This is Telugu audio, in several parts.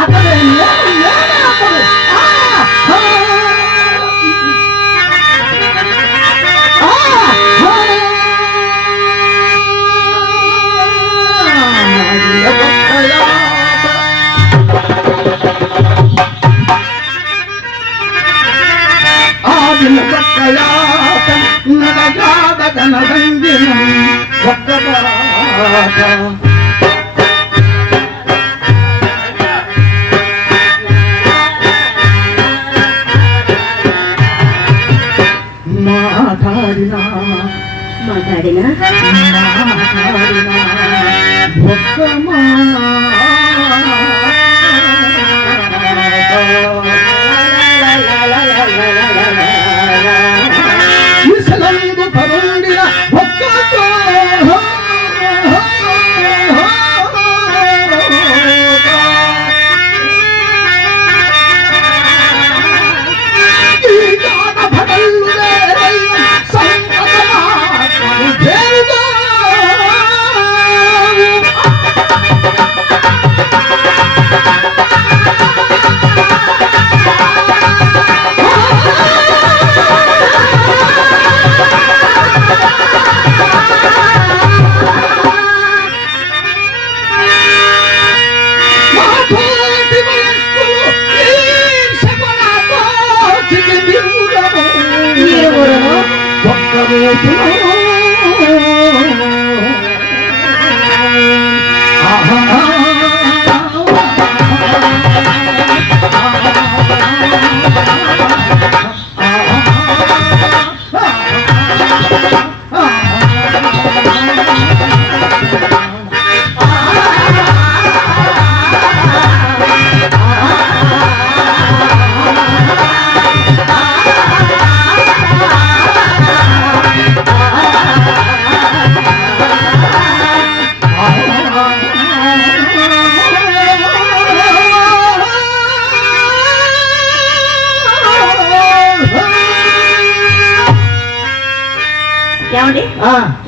అతడే మాట్లాడినా ఒక్క విసలందు పరుండిన ఒక్క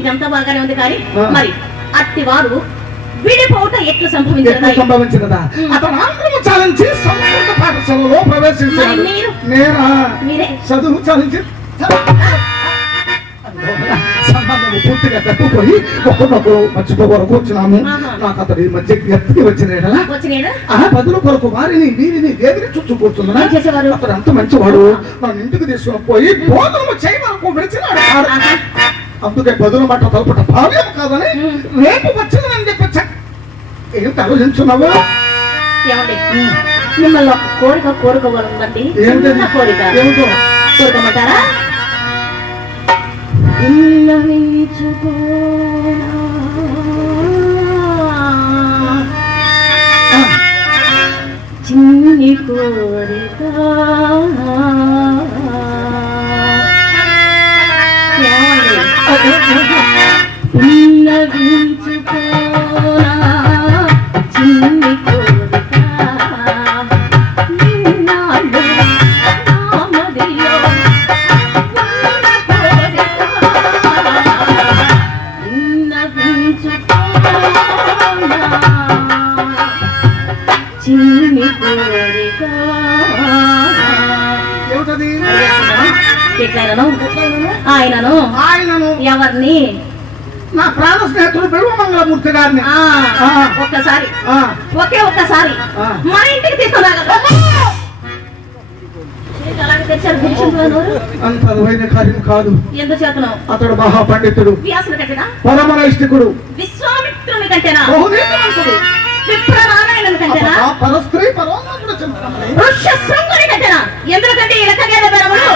ఇదంతా బాగానే ఉంది కానీ మరి అట్టి వారు విడిపోవట ఎట్లా సంభవించినదా? అతను ఆంధ్రము చాలించి సంస్కృత పాఠశాలలో ప్రవేశించాడు. నేనా చదువు చాలించి సంబంధము పూర్తిగా తప్పిపోయి ఒకరినొకరు మర్చిపోవరకు కూర్చున్నాము. నాకు అతడు ఈ మధ్య ఎత్తుకి వచ్చిన బదులు కొరకు వారిని వీరిని దేవిని చుచ్చుకుంటున్నా. అతడు అంత మంచివాడు. నన్ను ఇంటికి తీసుకుని పోయి భోజనము చేయమనుకో విడిచినాడు. అందుకే బదులు మాట తలుపుట భావ్యం కాదని రేపు వచ్చిందని చెప్పి ఏం ఆలోచించున్నావు? మిమ్మల్ని కోరిక కోరుకోవాలండి. కోరిక కోరుకోమంటారా? చిన్ని కోరిక చిన్ని కోరిక నిన్నాళ్ళు నామదిలో చిన్ని కోరిక ఆయనను ఎవరిని? నా ప్రాణ స్నేహితుడు బిల్వమంగళమూర్తి గారిని ఒక్కసారి ఒక్కసారి మన ఇంటికి తీసుకురాగలరా? అంత అరువైన కార్యం కాదు. ఎందుచేతను? అతడు మహా పండితుడు, వ్యాసుని కంటేనా, పరమనైష్టికుడు, విశ్వామిత్రుని కంటేనా, బహునీతివంతుడు, విప్రనారాయణుని కంటేనా, పరస్త్రీ పరమోన్నతుడు, ఋష్యశృంగుని కంటేనా? ఎందుకంటే ఈ రకమైన బెరములు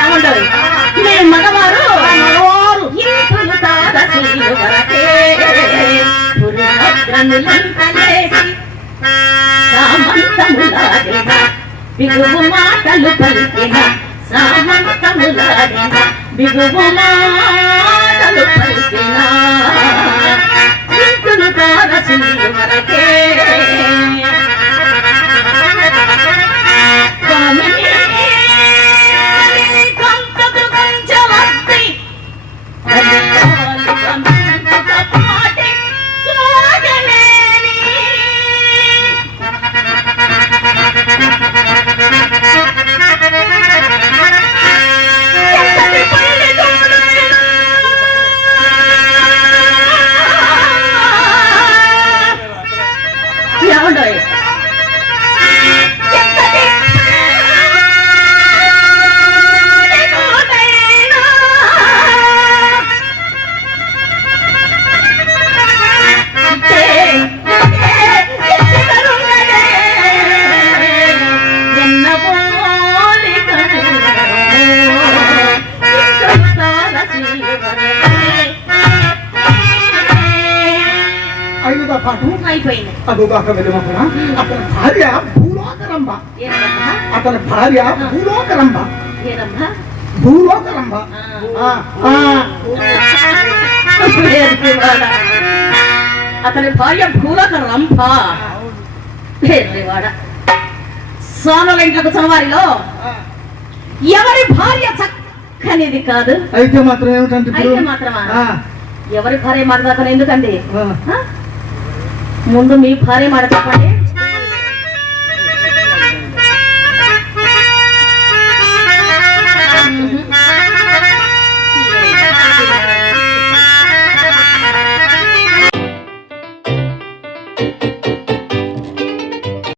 ఏమంటారు? మేము మగవారు ఇంకులు తాదశీలు వరకే పురుషులంతలేసి సామంతములాడిన బిగువు మాటలు పలికిన సామంతములాడిన బిగువు మాటలు పలికిన ఇంకులు తాదశీలు వరకే పాఠం అయిపోయింది. అదోగాక వెళ్ళినప్పుడు అతని భార్య భూలోకరంభ. ఏరమ్మా? అతని భార్య భూలోకరంభ. ఏరమ్మా? భూలోకరంభ. అతని భార్య భూలోక రంభ. సోనల ఇంట్లకు చొరవారిలో ఎవరి భార్య చక్కనిది కాదు. అయితే మాత్రం ఏమిటంటే అయితే మాత్రమా? ఎవరి భార్య మాట దాకా ఎందుకండి? ముందు మీ భార్య మాట చెప్పండి.